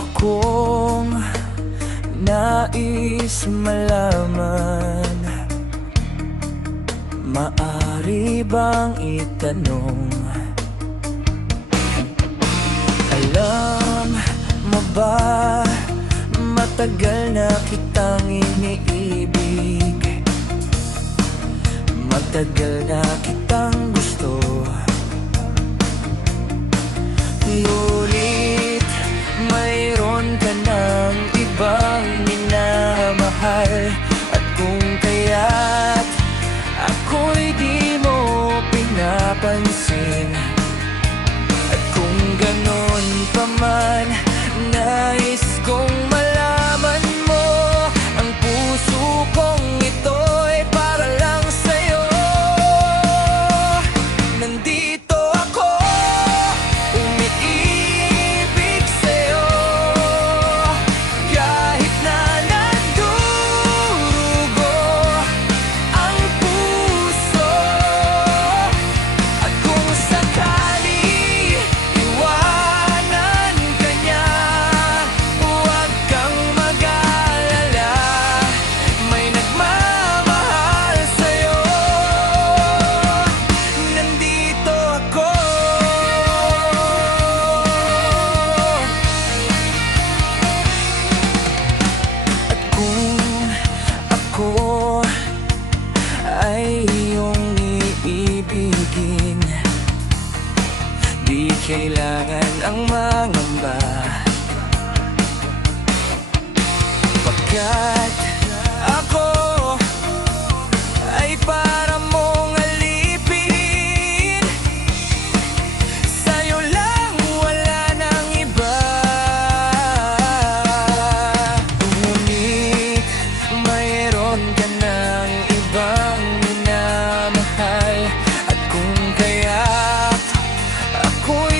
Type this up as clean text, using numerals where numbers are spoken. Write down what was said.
akong nais malaman, maari bang itanong, alam mo ba, matagal na kitang iniibig, matagal na kitang gusto. Ngunit mayroon ka ng ibang minamahal, at kung kaya't ako'y di mo pinapansin, at kung ganon pa man, nais kong malaman mo, ang puso kong ito'y para lang sa'yo. Nandito ako, umiibig sa'yo, kahit na nagdurugo ang puso. At kung sakali iwanan ka niya, huwag kang mag-alala, may nagmamahal sa'yo. Nandito ako. At kung ako ay iyong iibigin, di kailangan ang mangamba, pagkat ako ay para mong alipin. Sa'yo lang, wala nang iba. Ngunit mayroon ka ng ibang minamahal, at kung kaya't ako'y